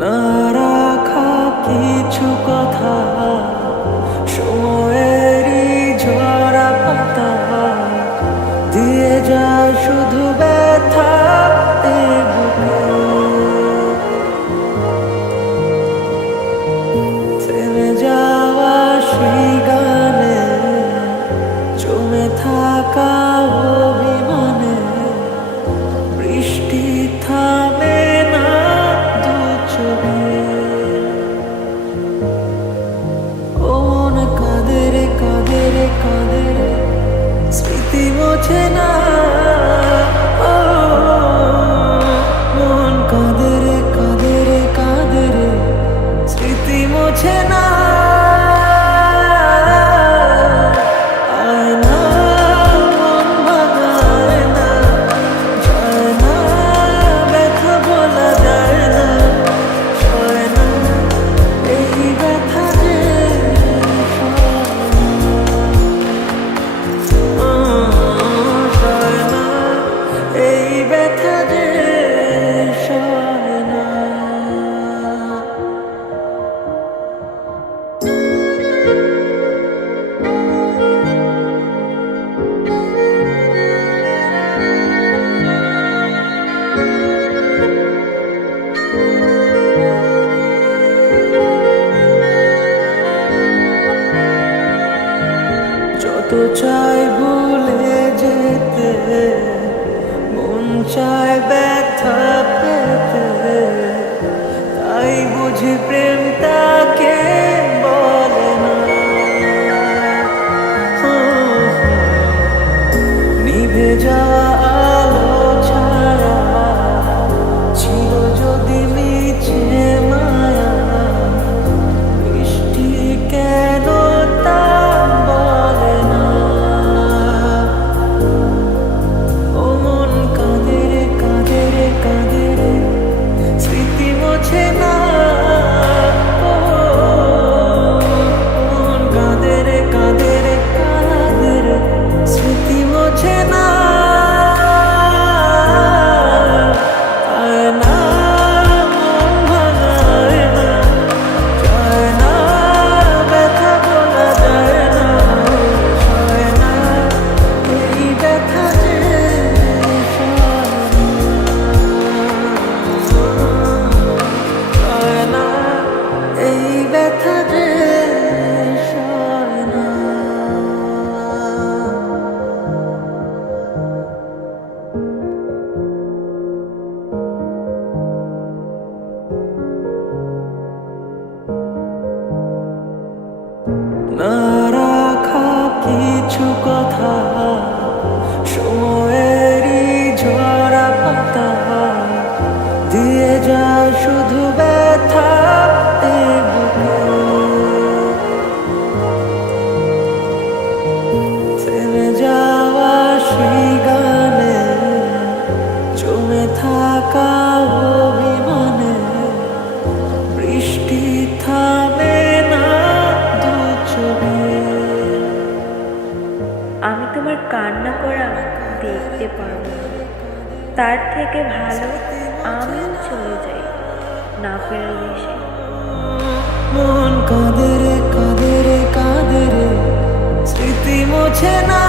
না রাখা কিছু কথা সময়েরই ঝরা পাতা দিয়ে যায় শুধু ব্যথা এ বুকে। থেমে যাওয়া সেই গানে জমে থাকা অভিমানে বৃষ্টি থামে না দু চোখে। ও মন কাঁদে রে কাঁদে রে কাঁদে রে স্মৃতি মোছে না। ও মন কাঁদে রে কাঁদে রে কাঁদে রে স্মৃতি মোছে না। যত চাই ভুলে যেতে মন চায় ব্যথা পেতে, তাই বুঝি প্রেম তাকে বলে না। নিভে যাওয়া আলো ছায়া ছিল যদি মিছে মায়া, বৃষ্টি কেন তা বলে না। ও মন কাঁদে রে কাঁদে রে কাঁদে রে স্মৃতি মোছে না। ও মন কাঁদে রে কাঁদে রে কাঁদে রে স্মৃতি মোছে না। না রাখা কিছু কথা সময়েরই ঝরা পাতা দিয়ে যায় শুধু ব্যথা এ বুকে। থেমে যাওয়া সেই গানে জমে থাকা অভিমানে বৃষ্টি থামে না দু চোখে। আমি তোমার কান্না করা দেখতে পারবো না, তার থেকে ভালো আমিও চলে যাই না ফেরার দেশে। মন কাঁদে রে কাঁদে রে কাঁদে রে স্মৃতি মোছে না।